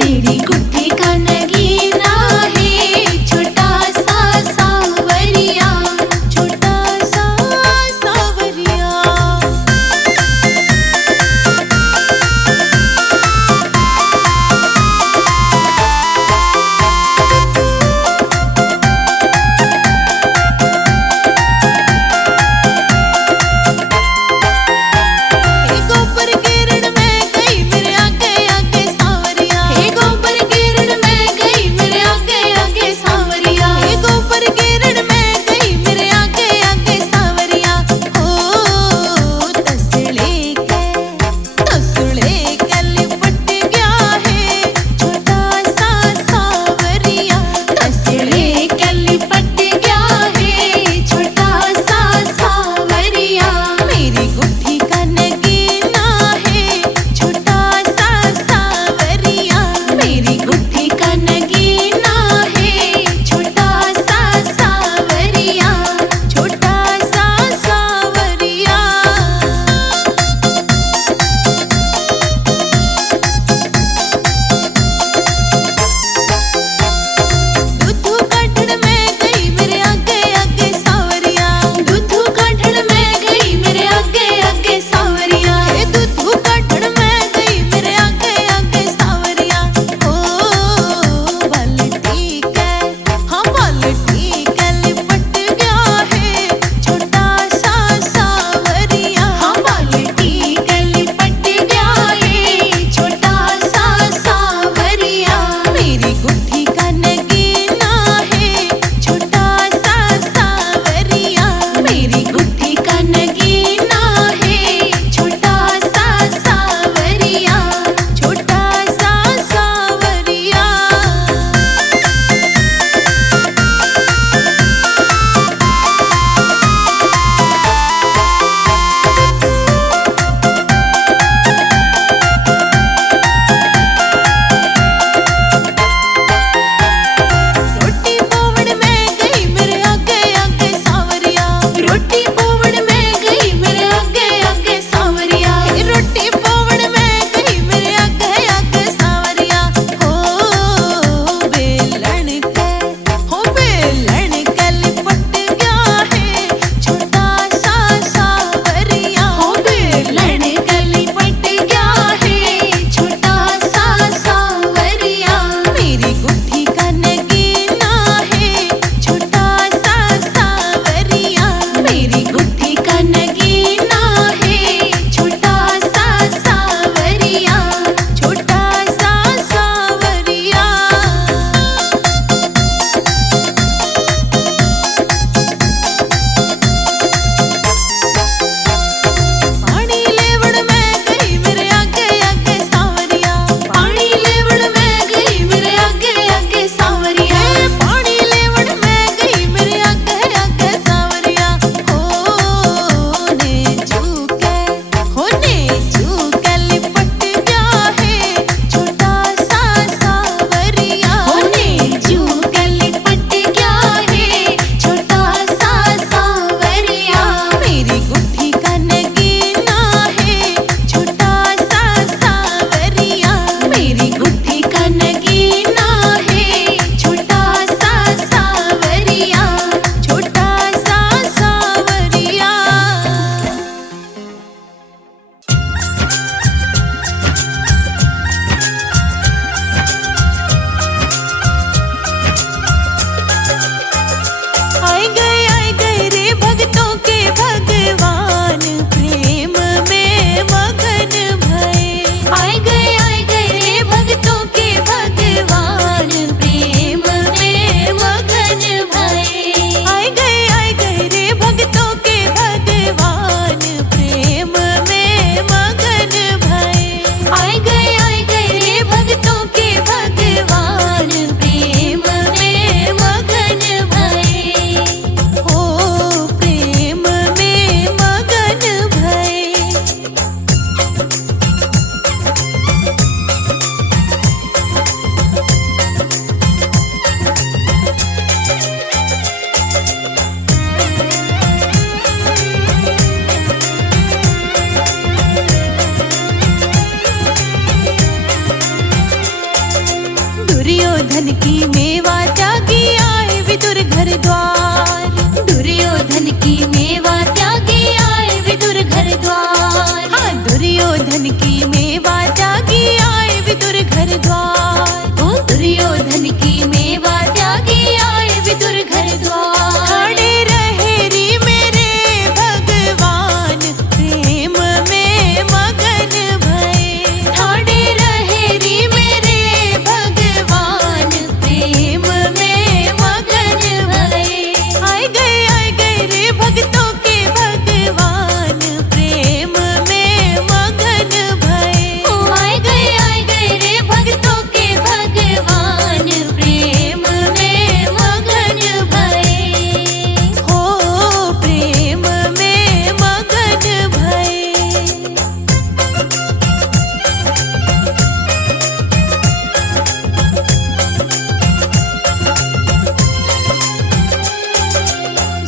मेरी गुड्डी का दुर्योधन की मेवा त्यागी आए विदुर घर द्वार। दुर्योधन की मेवा त्यागी आए विदुर घर द्वार। हाँ, दुर्योधन की मेवा त्यागी आए विदुर घर द्वार। ओ दुर्योधन की मेवा त्यागी आए विदुर घर द्वार। खड़े रहे री मेरे भगवान प्रेम में मगन भये। खड़े रहे री मेरे भगवान प्रेम में मगन भये। आए गए रे भक्तों के भगवान प्रेम में मगन भये। आए गए रे भक्तों के भगवान प्रेम में मगन भये। हो प्रेम में मगन भये।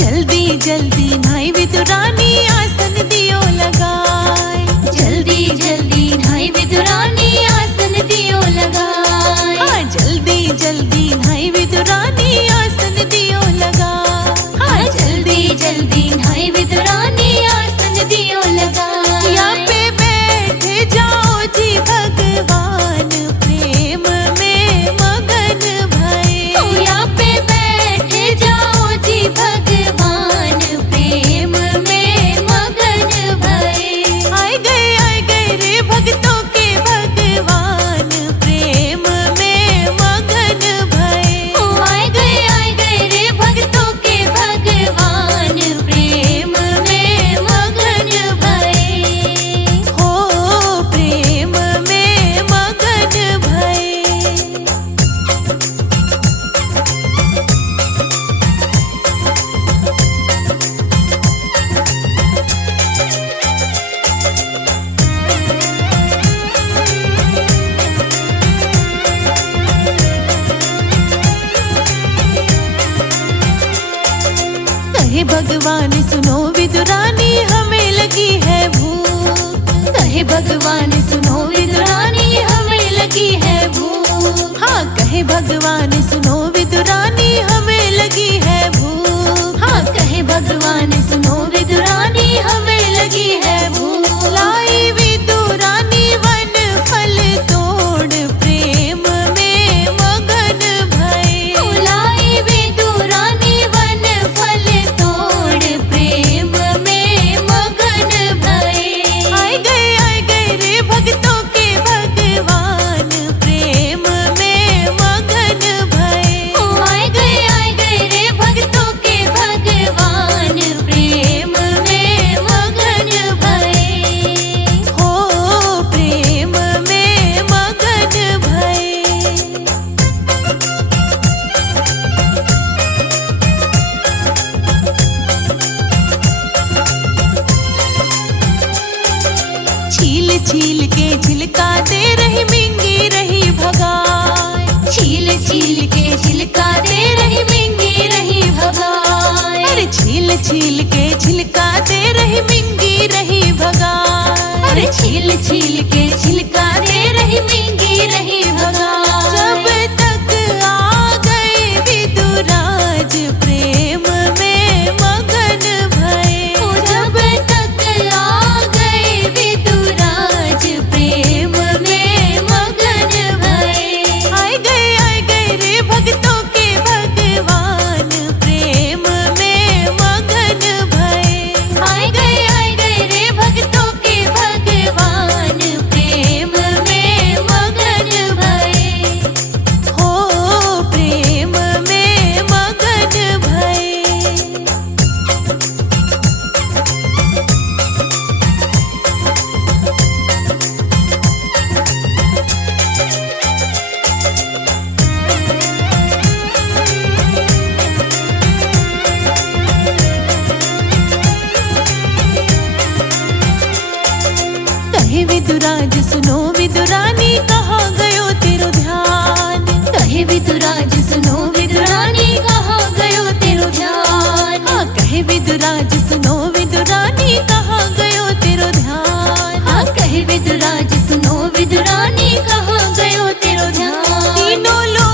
जल्दी जल्दी नाई विदुरानी आसन दियो लगाए। जल्दी जल्दी नाई विदुरानी आसन दियो लगाए। हाँ, जल्दी जल्दी नाई विदुरानी आसन दियो लगाए। हाँ, जल्दी जल्दी नाई विदुरानी आसन दियो लगाए। यहाँ पे बैठे जाओ जी भगवान प्रेम में मगन भये। यहाँ पे बैठे जाओ जी भगवान प्रेम में मगन भये। आए गए रे भक्तों के भगवान प्रेम में मगन भये। आए गए रे भक्तों के भगवान प्रेम में मगन भये। हो प्रेम में मगन भये। कहे भगवान सुनो विदुरानी हमें लगी है भूख। कहे भगवान सुनो विदुरानी हमें लगी है भूख। हाँ, कहे भगवान सुनो विदुरानी हमें लगी है भूख। हाँ, कहे भगवान सुनो विदुरानी हमें लगी है भूख। लाई विदुरानी वन फल तोड़ प्रेम में मगन भये। लाई विदुरानी वन फल तोड़ प्रेम में मगन भये। आए गए रे भक्तों के भगवान प्रेम में मगन भये। आए गए रे भक्तों के भगवान प्रेम में मगन भये। हो प्रेम में मगन भये। छील छील के छिलकाते रही मिंगी रही भगाए। छील छील के छिलकाते रही मिंगी रही भगाए। अरे छील छील के छिलकाते रही मिंगी रही भगाए। अरे छील छील के छिलकाते रही मिंगी रही भगाए। जब तक आ गए विदुराज प्रेम में मगन भये। जब तक आ गए विदुराज प्रेम में मगन भये। आए गए रे भक्तों के भगवान प्रेम में मगन भये। आए गए रे भक्तों के भगवान प्रेम में मगन भये। हो प्रेम में मगन भये। कहे विदुराज सुनो विदुरानी कहाँ गयो तेरो ध्यान। कहे विदुराज सुनो विदुरानी कहाँ गयो तेरो ध्यान। हाँ, कहे विदुराज सुनो विदुरानी कहाँ गयो तेरो ध्यान। हाँ, कहे विदुराज सुनो विदुरानी कहाँ गयो तेरो ध्यान। तीनों लोग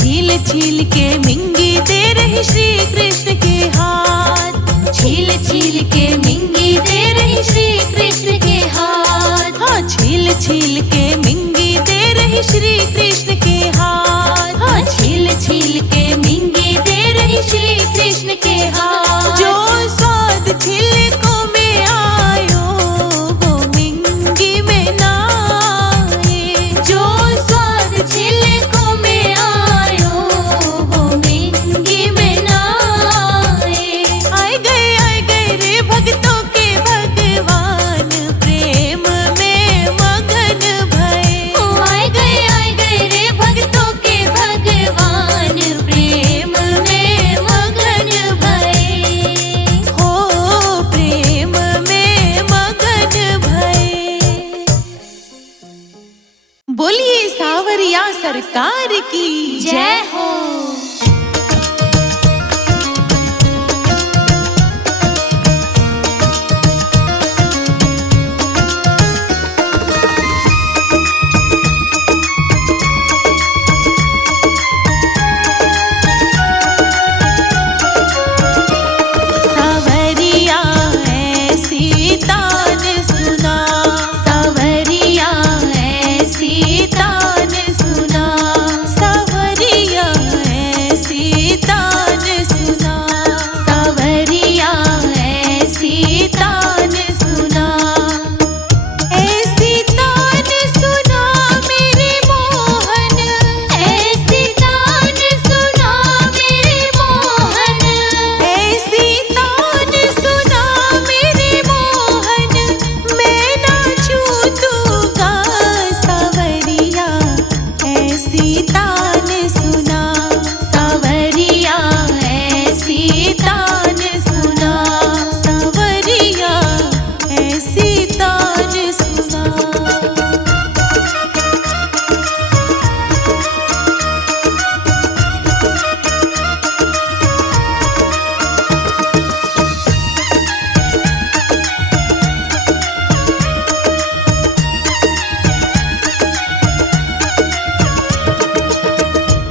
छील छील के मिंगी दे रही श्री कृष्ण के हाथ, छील छील के मिंगी दे रही श्री कृष्ण के हाथ। हाँ, छील छील के मिंगी दे रही श्री कृष्ण के हाथ। हाँ, छील छील के मिंगी दे रही श्री कृष्ण के हाथ। जो स्वाद छिलकों में आयो वो मिंगी में ना आए, जो स्वाद छिलकों में आयो वो मिंगी में ना आए। आए गए रे भक्तों के भगवान प्रेम में मगन भये। आए गए रे भक्तों के भगवान प्रेम में मगन भये। हो प्रेम में मगन भये। बोलिए सावरिया सरकार की जय हो। सावरिया ऐसी तान सुना, सावरिया ऐसी तान सुना, सावरिया ऐसी तान सुना, सावरिया ऐसी तान सुना। ऐसी तान सुना मेरे मोहन, ऐसी तान सुना मेरे मोहन, ऐसी तान सुना मेरे मोहन। मैं नाचूं तू गा सावरिया ऐसी तान सुना, सावरिया ऐसी तान सुना, सावरिया ऐसी तान सुना।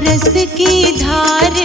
रस की धार